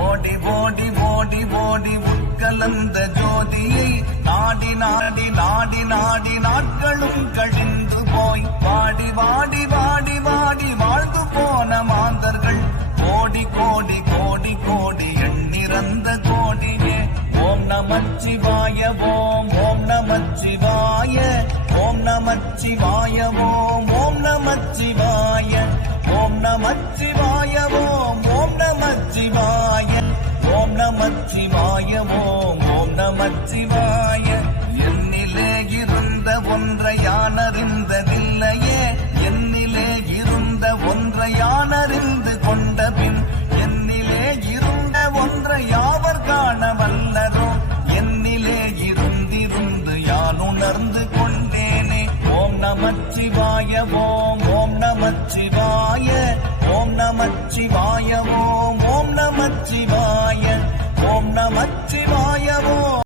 ஓடி ஓடி ஓடி ஓடி உட்கலந்த ஜோதியை நாடி நாடி நாடி நாடி நாட்களும் கழிந்து போய் வாடி வாடி வாடி வாடி வாழ்ந்து போன மாந்தர்கள் கோடி கோடி கோடி கோடி எண்ணிறந்த கோடியே. ஓம் நமச்சிவாய ஓம் ஓம் நமச்சிவாய ஓம் நமச்சிவாய ஓம் ஓம் நமச்சிவாய ஓம் நமச்சிவாய ஓம் ஓம் நமச்சிவாய ஓம் நமச்சிவாய ஓம் ஓம் நமச்சிவாய. என்னிலே இருந்த ஒன்றை யானறிந்ததில்லையே, என்னிலே இருந்த ஒன்றை யானறிந்து கொண்ட பின் என்னிலே இருந்த ஒன்றை யாவர் காண வல்லரோ, என்னிலே இருந்திருந்து யான் உணர்ந்து கொண்டேனே. ஓம் நமச்சிவாய ஓம் ஓம் நமச்சிவாய ஓம் நமச்சிவாய ஓம் ஓம் நமச்சிவாய ஓம் நமச்சிவாய ஓம்